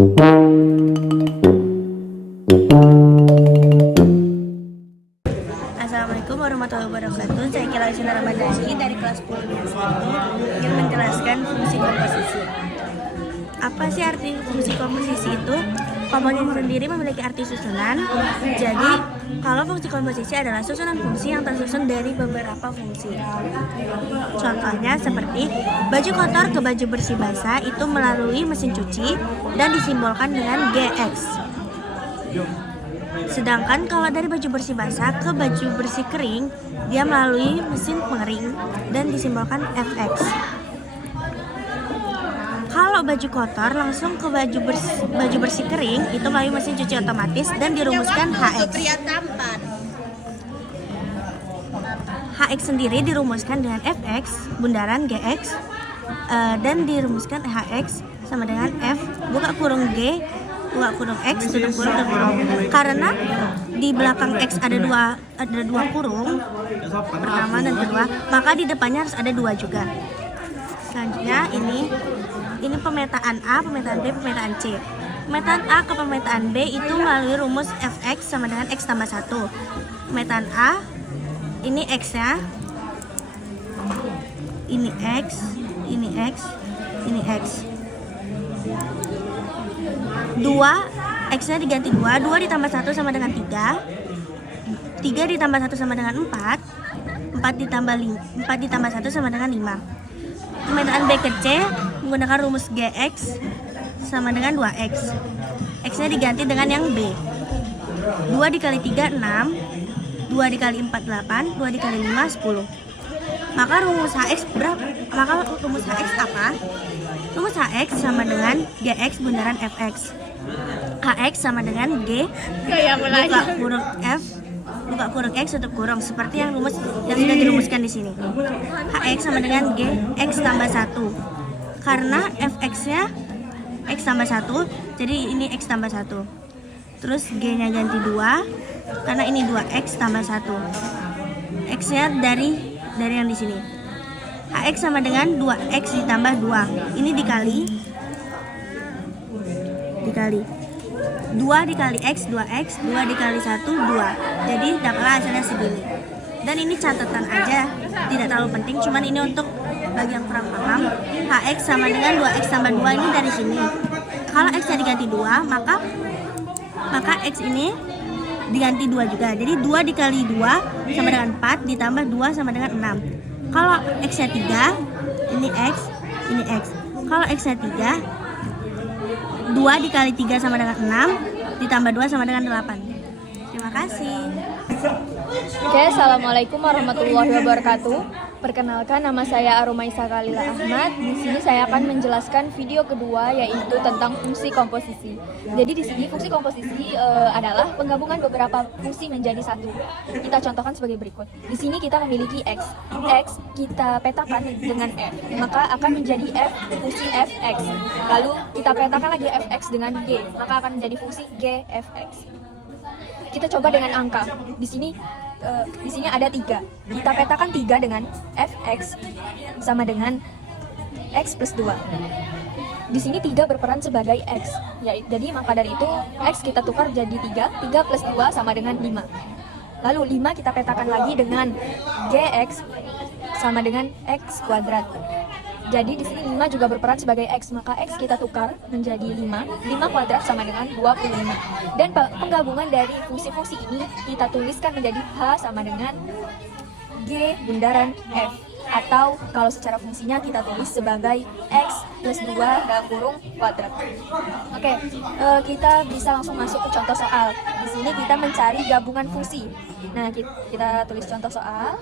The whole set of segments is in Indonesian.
Assalamualaikum warahmatullahi wabarakatuh. Saya Kila Sinar Ramadhani dari kelas 10 yang menjelaskan fungsi komposisi. Apa sih arti fungsi komposisi itu? Komposisi sendiri memiliki arti susunan. Jadi, kalau fungsi komposisi adalah susunan fungsi yang tersusun dari beberapa fungsi. Contohnya seperti baju kotor ke baju bersih basah itu melalui mesin cuci dan disimbolkan dengan GX. Sedangkan kalau dari baju bersih basah ke baju bersih kering, dia melalui mesin pengering dan disimbolkan FX. Kalau baju kotor langsung ke baju bersih kering, itu melalui mesin cuci otomatis dan dirumuskan HX. HX sendiri dirumuskan dengan FX, bundaran GX, dan dirumuskan HX sama dengan F, buka kurung G, buka kurung X, tutup kurung, tutup kurung. Karena di belakang X ada dua kurung, pertama dan kedua, maka di depannya harus ada dua juga. Selanjutnya ini pemetaan A, pemetaan B, pemetaan C. Pemetaan A ke pemetaan B itu melalui rumus Fx sama dengan X tambah 1. Pemetaan A, ini X-nya, ini X, ini X, ini X. 2, X-nya diganti 2 ditambah 1 sama dengan 3 ditambah 1 sama dengan 4 ditambah 1 sama dengan 5. Pemetaan B ke C menggunakan rumus GX sama dengan 2X. X-nya diganti dengan yang B. 2 dikali 3, 6. 2 dikali 4, 8. 2 dikali 5, 10. Maka rumus HX berapa? Maka rumus HX apa? Rumus HX sama dengan GX bundaran FX. HX sama dengan G buka kurung F, buka kurung X, tutup kurung, seperti yang sudah dirumuskan di sini. HX sama dengan G X tambah 1. Karena FX-nya X tambah 1, jadi ini X tambah 1. Terus G-nya ganti 2, karena ini 2X tambah 1. X-nya dari yang di sini. HX sama dengan 2X ditambah 2. Ini dikali 2 dikali X, 2X, 2 dikali 1, 2. Jadi dapatlah hasilnya segini. Dan ini catatan aja, tidak terlalu penting, cuman ini untuk bagi yang kurang paham. HX sama dengan 2X tambah 2 ini dari sini. Kalau X-nya diganti 2, maka X ini diganti 2 juga. Jadi 2 dikali 2 sama dengan 4 ditambah 2 sama dengan 6. Kalau X-nya 3, ini X, ini X. Kalau X-nya 3, 2 dikali 3 sama dengan 6 ditambah 2 sama dengan 8. Terima kasih. Oke, assalamualaikum warahmatullahi wabarakatuh. Perkenalkan, nama saya Arumaisa Kalila Ahmad. Di sini saya akan menjelaskan video kedua, yaitu tentang fungsi komposisi. Jadi di sini fungsi komposisi adalah penggabungan beberapa fungsi menjadi satu. Kita contohkan sebagai berikut. Di sini kita memiliki X. X kita petakan dengan F, maka akan menjadi F fungsi Fx. Lalu kita petakan lagi Fx dengan G, maka akan menjadi fungsi Gfx. Kita coba dengan angka. Di sini ada 3. Kita petakan 3 dengan Fx sama dengan X plus 2. Di sini 3 berperan sebagai X. Jadi maka dari itu X kita tukar jadi 3. 3 plus 2 sama dengan 5. Lalu 5 kita petakan lagi dengan Gx sama dengan X kuadrat. Jadi di sini 5 juga berperan sebagai X, maka X kita tukar menjadi 5. 5 kuadrat sama dengan 25. Dan penggabungan dari fungsi-fungsi ini kita tuliskan menjadi H sama dengan G bundaran F. Atau kalau secara fungsinya kita tulis sebagai X plus 2 dalam kurung kuadrat. Oke, kita bisa langsung masuk ke contoh soal. Di sini kita mencari gabungan fungsi. Nah, kita tulis contoh soal.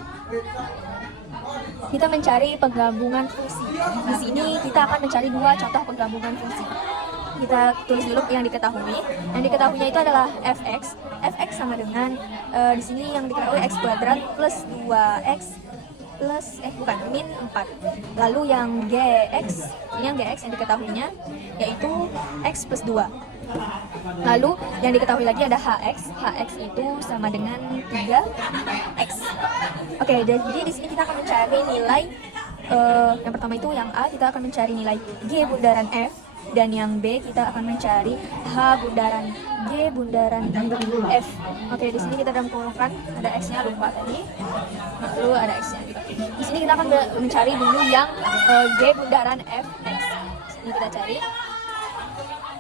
Kita mencari penggabungan fungsi. Di sini kita akan mencari 2 contoh penggabungan fungsi. Kita tulis dulu yang diketahui. Yang diketahuinya itu adalah Fx. Fx sama dengan di sini yang diketahui X kuadrat plus 2X plus min 4. Lalu yang Gx, ini yang Gx yang diketahuinya yaitu X plus 2. Lalu yang diketahui lagi ada Hx. Hx itu sama dengan 3x. Oke, jadi di sini kita akan mencari nilai yang pertama itu yang A, kita akan mencari nilai G bundaran F dan yang B kita akan mencari H bundaran G bundaran F. Oke, di sini kita dalam kurungkan ada X-nya lupa tadi. Lalu ada X-nya juga. Di sini kita akan mencari dulu yang G bundaran F X. Ini kita cari.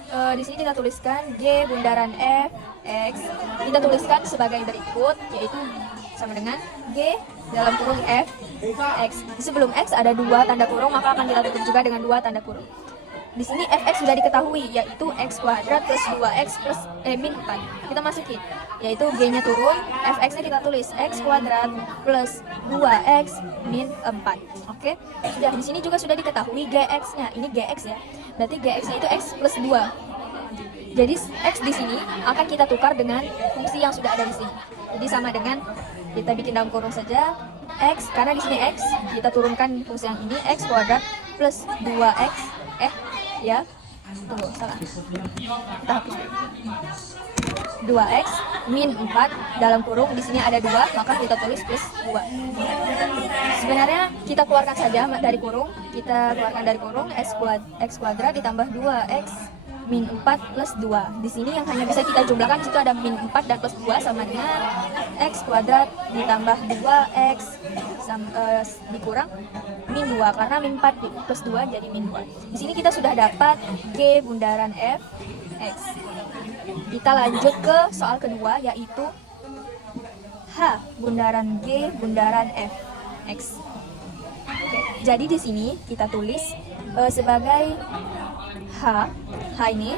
Di sini kita tuliskan G bundaran F X. Kita tuliskan sebagai berikut, yaitu sama dengan G dalam kurung F X. Sebelum X ada dua tanda kurung, maka akan kita tutup juga dengan dua tanda kurung. Di sini fx sudah diketahui, yaitu x kuadrat plus 2x plus min 4. Kita masukin, yaitu g-nya turun, fx-nya kita tulis x kuadrat plus 2x min 4. Oke, sudah. Di sini juga sudah diketahui gx-nya. Ini gx ya. Berarti gx-nya itu x plus 2. Jadi x di sini akan kita tukar dengan fungsi yang sudah ada di sini. Jadi sama dengan kita bikin dalam kurung saja x, karena di sini x kita turunkan fungsi yang ini x kuadrat plus 2x ya, tunggu salah, kita hapus 2x min 4 dalam kurung, di sini ada 2, maka kita tulis plus 2. Sebenarnya kita keluarkan saja dari kurung, x kuadrat ditambah 2x min 4 plus 2. Di sini yang hanya bisa kita jumlahkan situ ada min 4 dan plus 2 sama dengan x kuadrat ditambah 2x dikurang min 2, karena min 4 plus 2 jadi min 2. Di sini kita sudah dapat G bundaran F X. Kita lanjut ke soal kedua, yaitu H bundaran G bundaran F X. Oke, jadi di sini kita tulis sebagai H ini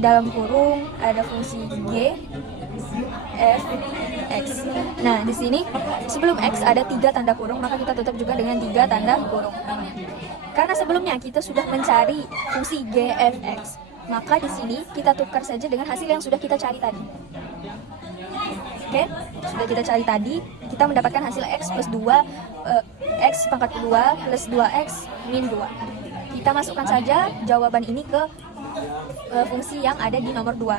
dalam kurung ada fungsi G F X. Nah, di sini sebelum X ada 3 tanda kurung, maka kita tutup juga dengan 3 tanda kurung. Karena sebelumnya kita sudah mencari fungsi G F X, maka di sini kita tukar saja dengan hasil yang sudah kita cari tadi. Oke, sudah kita cari tadi, kita mendapatkan hasil X plus 2 X pangkat 2 plus 2X min 2. Kita masukkan saja jawaban ini ke fungsi yang ada di nomor 2.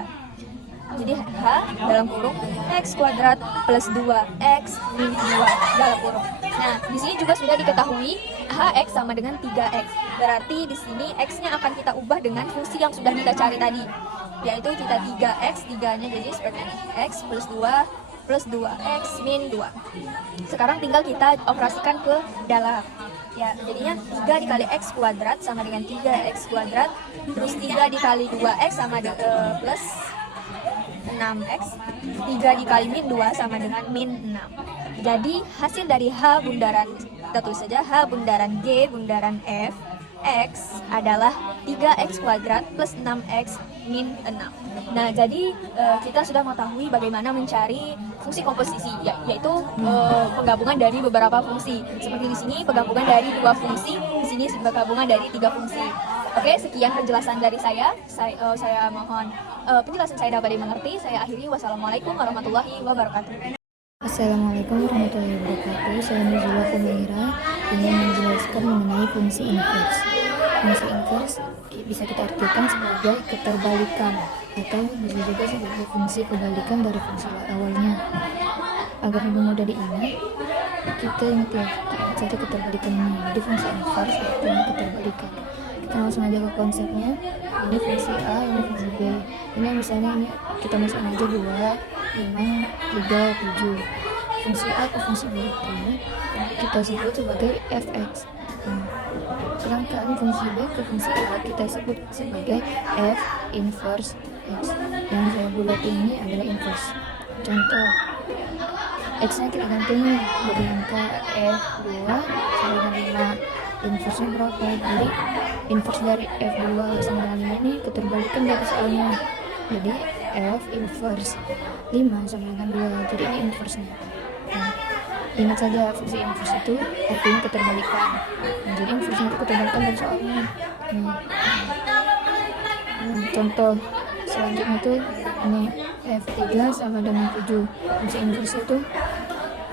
Jadi H dalam kurung x kuadrat plus 2x min 2 dalam kurung. Nah, di sini juga sudah diketahui Hx sama dengan 3x. Berarti di sini x-nya akan kita ubah dengan fungsi yang sudah kita cari tadi, yaitu kita 3x, 3-nya jadi seperti ini. X plus 2 plus 2x min 2. Sekarang tinggal kita operasikan ke dalam. Ya, jadinya 3 dikali x kuadrat sama dengan 3x kuadrat, terus 3 dikali 2x sama dengan plus 6x, 3 dikali min 2 sama dengan min 6. Jadi hasil dari H bundaran, kita tulis saja H bundaran G bundaran F X adalah 3x kuadrat plus 6x min 6. Nah, jadi kita sudah mengetahui bagaimana mencari fungsi komposisi, yaitu penggabungan dari beberapa fungsi. Seperti di sini penggabungan dari 2 fungsi, di sini penggabungan dari 3 fungsi. Oke, sekian penjelasan dari saya. Saya mohon penjelasan saya dapat dimengerti. Saya akhiri. Wassalamualaikum warahmatullahi wabarakatuh. Assalamualaikum warahmatullahi wabarakatuh. Saya Nuzula Kumaira ingin menjelaskan mengenai fungsi inverse. Fungsi inverse bisa kita artikan sebagai keterbalikan atau bisa juga sebagai fungsi kebalikan dari fungsi awalnya. Agar lebih mudah diingat, kita ingat ya cari keterbalikannya. Jadi fungsi inverse artinya keterbalikan. Kita langsung aja ke konsepnya. Ini fungsi A, ini fungsi B. Ini misalnya ini kita masukkan aja 2, 5, 3, 7. Fungsi A ke fungsi B itu kita sebut sebagai fx. Sedangkan fungsi B ke fungsi A kita sebut sebagai f inverse x. Yang saya bulat ini adalah inverse. Contoh, x-nya kita ganti nih dari angka f2 sama dengan 5. Inverse-nya berapa? Jadi inverse dari f2 sama dengan 5 ini keterbalikan dari soalnya. Jadi f inverse 5 sama dengan 2. Jadi ini inverse-nya. Nah, ingat saja fungsi inverse itu artinya keterbalikan. Nah, jadi inverse-nya itu keterbalikan dari soalnya. Contoh selanjutnya itu ini f3 sama dengan 7. Fungsi inverse itu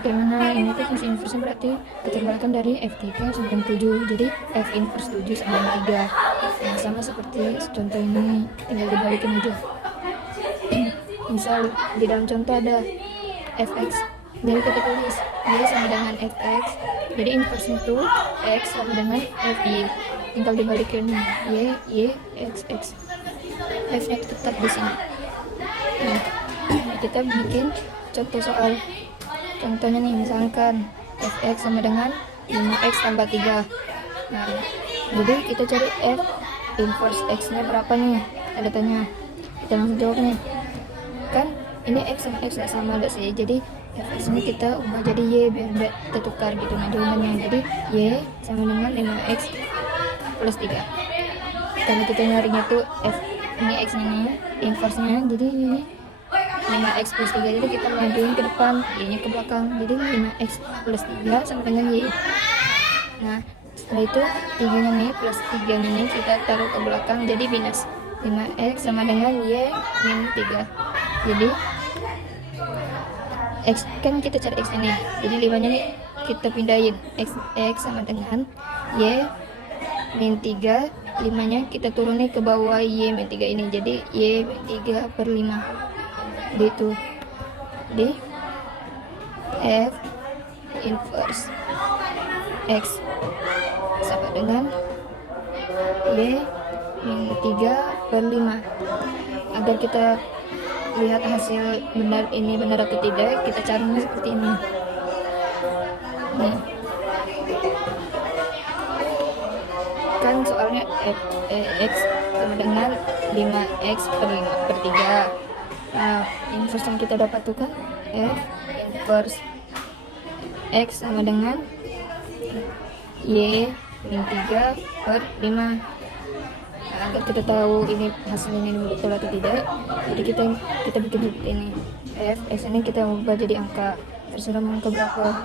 bagaimana? Ini tuh fungsi inverse berarti keterbalikan dari f3 sama dengan 7. Jadi f inverse 7 sama dengan 3. Nah, sama seperti contoh ini, tinggal dibalikin aja. Misal di dalam contoh ada fx, jadi kita tulis y sama dengan fx, jadi inverse itu x sama dengan fi. tinggal dibalikin y x x. F nya tetap di sini. Nah, kita bikin contoh soal. Contohnya nih, misalkan fx sama dengan 5x tambah 3. Nah, jadi kita cari f inverse x nya berapa nih, ada tanya. Kita langsung jawab nih, kan ini x sama x sama ada sih, jadi fx ini kita ubah jadi y biar tidak tertukar gitu. Nah, jawabannya jadi y sama dengan 5x plus 3. Karena kita nyarinya tuh f ini x nya inverse nya, jadi ini 5x plus 3, jadi kita majuin ke depan, y nya ke belakang, jadi 5x plus 3 sama dengan y. Nah, setelah itu 3 nya nih plus 3 ini kita taruh ke belakang, jadi minus 5x sama dengan y min 3. Jadi x kan kita cari x ini, jadi 5 nya nih kita pindahin, x sama dengan y min 3, 5 nya kita turun nih ke bawah y min 3 ini, jadi y min 3 per 5 gitu. Di f inverse x sama dengan y min 3 per 5. Agar kita lihat hasil benar, ini benar atau tidak, kita caranya seperti ini nih. Kan soalnya x sama dengan 5x per 5 per 3. Nah, inverse yang kita dapat tuh kan f inverse x sama dengan y min 3 per 5. Nah, agar kita tahu ini hasilnya ini betul atau tidak, jadi kita bikin seperti ini. F x ini kita ubah jadi angka, terserah mau angka berapa.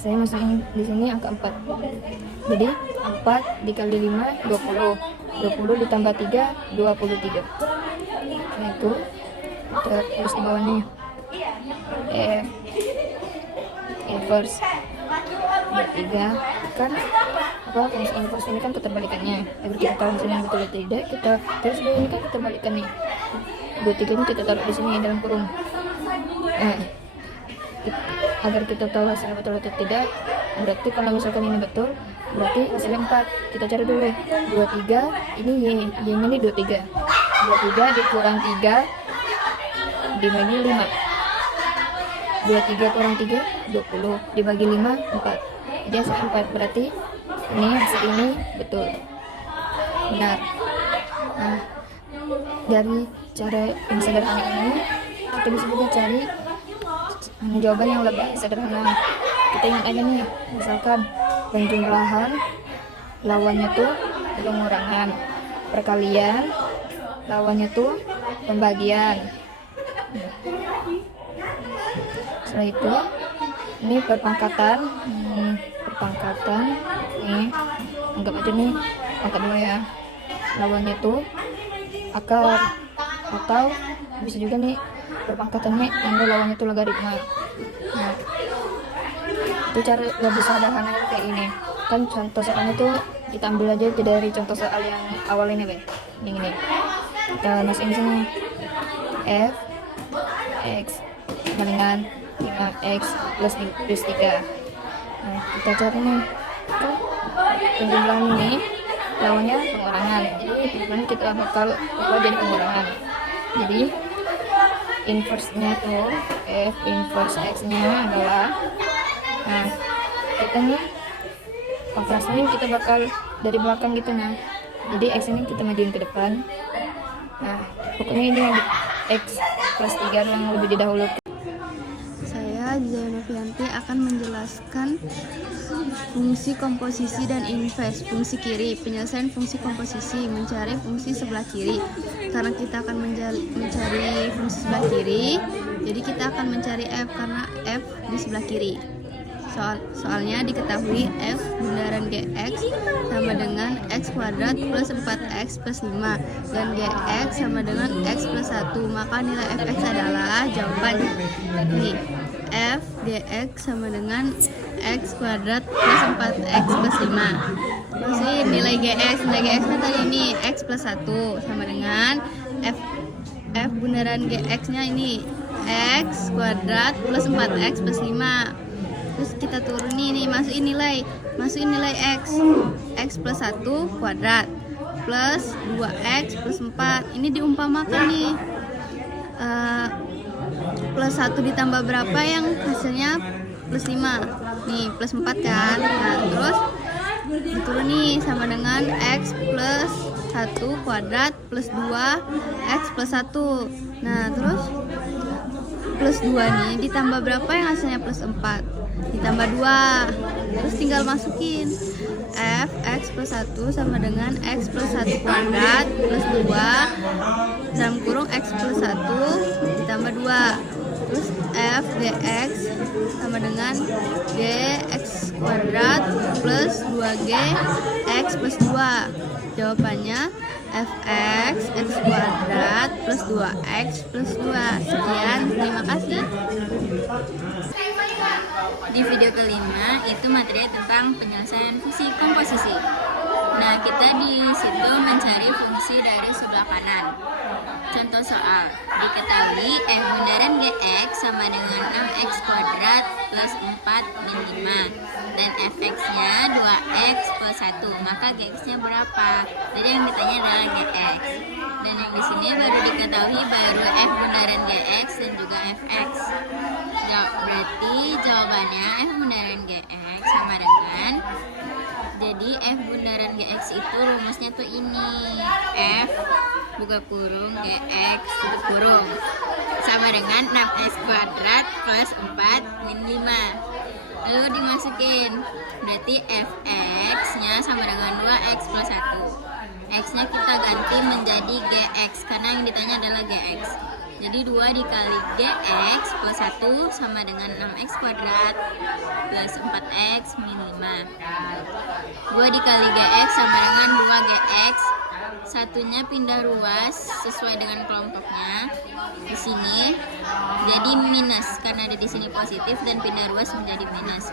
Saya masukin di sini angka 4. Jadi 4 dikali 5 20. 20 ditambah 3 23. Nah, itu kita tulis di bawahnya f inverse 3 kan apa, fungsi inverse ini kan keterbalikannya. Agar kita tahu hasilnya betul atau tidak, kita terus ini kan keterbalikannya. 23 ini kita taruh di sini dalam kurung. Nah, agar kita tahu hasilnya betul atau tidak, berarti kalau misalkan ini betul, berarti hasilnya 4. Kita cari dulu 23, ini y nya ini 23 dikurang 3 dibagi 5. 23 kurang 3 20 dibagi 5 4. Jadi hasil 4, berarti ini hasil ini betul, benar. Nah, dari cara yang sederhana ini kita bisa juga cari jawaban yang lebih sederhana. Kita ingat aja nih, misalkan penjumlahan lawannya tuh pengurangan, perkalian lawannya tuh pembagian. Setelah itu ini perpangkatan, nih anggap aja nih angka 2 ya, lawannya tuh akar, atau bisa juga nih perpangkatannya anggap lawannya tuh logaritma. Nah, itu cara lebih sederhana kayak ini kan. Contoh soalnya tuh kita ambil aja dari contoh soal yang awal ini yang ini kita masukin di sini f x sama dengan 5x plus 3. Nah, kita cari nih kan penjumlahan ini lawannya pengurangan, jadi penjumlahan kita bakal ubah jadi pengurangan. Jadi inverse nya tuh f inverse x nya adalah, nah kita nih operasinya kita bakal dari belakang gitu. Nah, jadi x ini kita majuin ke depan. Nah, pokoknya ini x plus 3 yang lebih didahulukan. Saya Zainovianti akan menjelaskan fungsi komposisi dan inverse. Fungsi kiri, penyelesaian fungsi komposisi, mencari fungsi sebelah kiri. Karena kita akan mencari fungsi sebelah kiri, jadi kita akan mencari f karena f di sebelah kiri. Soalnya diketahui f bundaran gx sama dengan x kuadrat plus 4x plus 5 dan gx sama dengan x plus 1, maka nilai fx adalah jawaban nih, f gx sama dengan x kuadrat plus 4x plus 5. Masih nilai gx nya tadi ini x plus 1 sama dengan f bundaran gx nya ini x kuadrat plus 4x plus 5. Terus kita turunin nih, masukin nilai x plus 1 kuadrat plus 2x plus 4. Ini diumpamakan nih, plus 1 ditambah berapa yang hasilnya plus 5 nih, plus 4 kan. Nah terus diturun nih sama dengan x plus 1 kuadrat plus 2x plus 1. Nah terus plus 2 nih ditambah berapa yang hasilnya plus 4, ditambah 2. Terus tinggal masukin f x plus 1 sama dengan x plus 1 kuadrat plus 2 dalam kurung x plus 1 ditambah 2. Terus f gx sama dengan gx kuadrat plus 2g x plus 2. Jawabannya fx x kuadrat plus 2x plus 2. Sekian, terima kasih. Di video kelima itu materi tentang penyelesaian fungsi komposisi. Nah, kita di situ mencari fungsi dari sebelah kanan. Contoh soal, diketahui f bundaran gx sama dengan 6x kuadrat plus 4 min 5 dan fx-nya 2x plus 1, maka gx-nya berapa? Jadi yang ditanya adalah gx. Dan yang di sini baru diketahui baru f bundaran gx dan juga fx. Berarti jawabannya f bundaran gx sama dengan, jadi f bundaran gx itu rumusnya tuh ini, f buka kurung gx tutup kurung sama dengan 6x kuadrat plus 4 min 5. Lalu dimasukin, berarti fx nya sama dengan 2x plus 1. X nya kita ganti menjadi gx karena yang ditanya adalah gx. Jadi 2 dikali gx plus 1 sama dengan 6x kuadrat plus 4x min 5. 2 dikali gx sama dengan 2gx. Satunya pindah ruas sesuai dengan kelompoknya di sini, jadi minus karena ada di sini positif dan pindah ruas menjadi minus.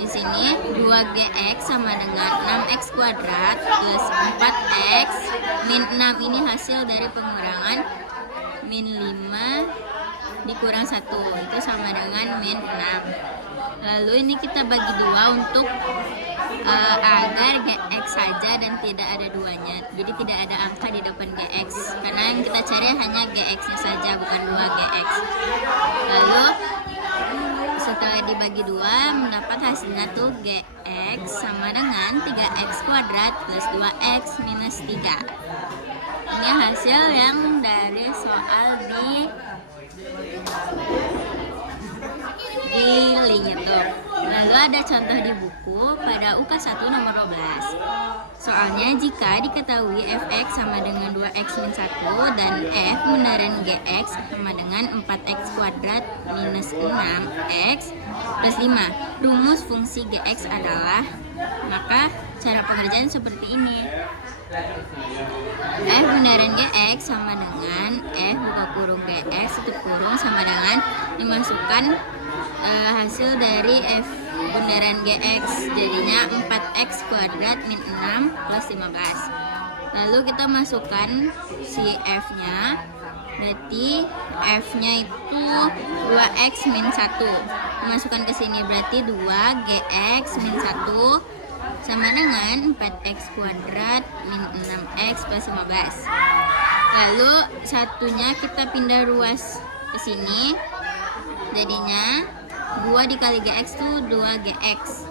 Di sini 2gx sama dengan 6x kuadrat plus 4x min 6. Ini hasil dari pengurangan min 5 dikurang 1, itu sama dengan min 6. Lalu ini kita bagi 2 untuk agar gx saja dan tidak ada duanya, jadi tidak ada angka di depan gx karena yang kita cari hanya gx nya saja, bukan 2gx. Lalu setelah dibagi 2 mendapat hasilnya tuh gx sama dengan 3x kuadrat plus 2x minus 3. Ini hasil yang dari soal di link itu. Lalu ada contoh di buku pada UK 1 nomor 12. Soalnya jika diketahui fx sama dengan 2x min 1 dan f bundaran gx sama dengan 4x kuadrat minus 6x plus 5, rumus fungsi gx adalah, maka cara pengerjaan seperti ini. F bundaran gx sama dengan f buka kurung gx tutup kurung sama dengan dimasukkan hasil dari f bundaran gx, jadinya 4x kuadrat min 6 plus 15. Lalu kita masukkan si f nya, berarti f nya itu 2x min 1, dimasukkan ke sini berarti 2gx min 1 sama dengan 4x kuadrat min 6x plus 15. Lalu satunya kita pindah ruas ke sini, jadinya 2 dikali gx itu 2gx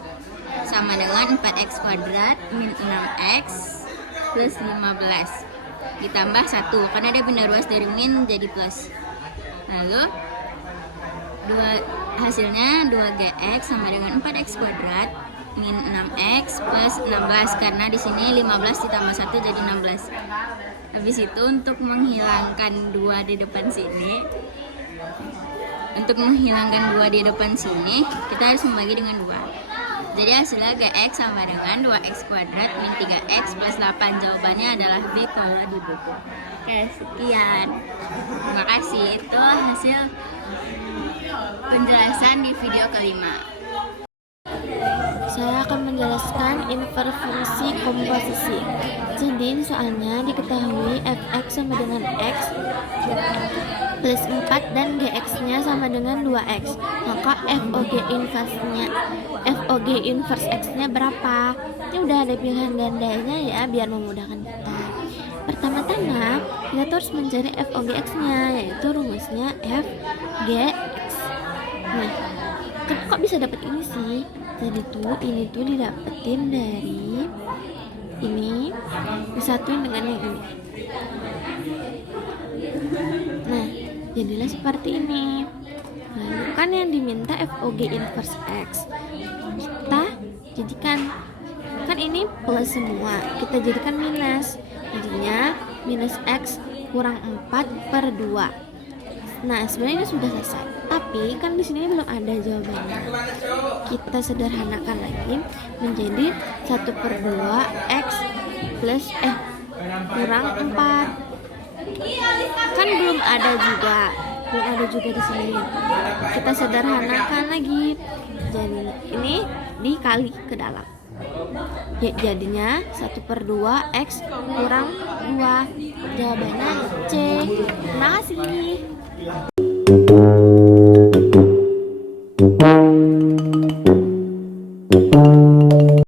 sama dengan 4x kuadrat min 6x plus 15 ditambah 1 karena dia pindah ruas dari min jadi plus. Lalu hasilnya 2gx sama dengan 4x kuadrat min 6x plus 16 karena di sini 15 ditambah 1 jadi 16. Habis itu untuk menghilangkan 2 di depan sini, di depan sini kita harus membagi dengan 2. Jadi hasilnya gx sama dengan 2x kuadrat min 3x plus 8. Jawabannya adalah B kalau di buku. Oke, sekian. Terima kasih. Itu hasil penjelasan di video kelima. Saya akan menjelaskan inverse fungsi komposisi. Jadi soalnya diketahui fx sama dengan x plus 4 dan gx-nya sama dengan 2x. Maka FOG inverse x-nya berapa? Ini udah ada pilihan gandanya ya biar memudahkan kita. Pertama-tama kita harus mencari FOG x-nya, yaitu rumusnya FGX. Nah, kok bisa dapat ini sih? Jadi ini tuh didapetin dari ini disatuin dengan yang ini. Nah, jadilah seperti ini. Lalu kan yang diminta FOG inverse x, kita jadikan, kan ini plus semua, kita jadikan minus. Jadinya minus x kurang 4/2. Nah, sebenarnya ini sudah selesai. Tapi kan di sini belum ada jawabannya. Kita sederhanakan lagi menjadi 1/2 x plus kurang 4. Kan belum ada juga di sini. Kita sederhanakan lagi. Jadi ini dikali ke dalam. Ya, jadinya 1/2 x kurang 2. Jawabannya C. Terima kasih.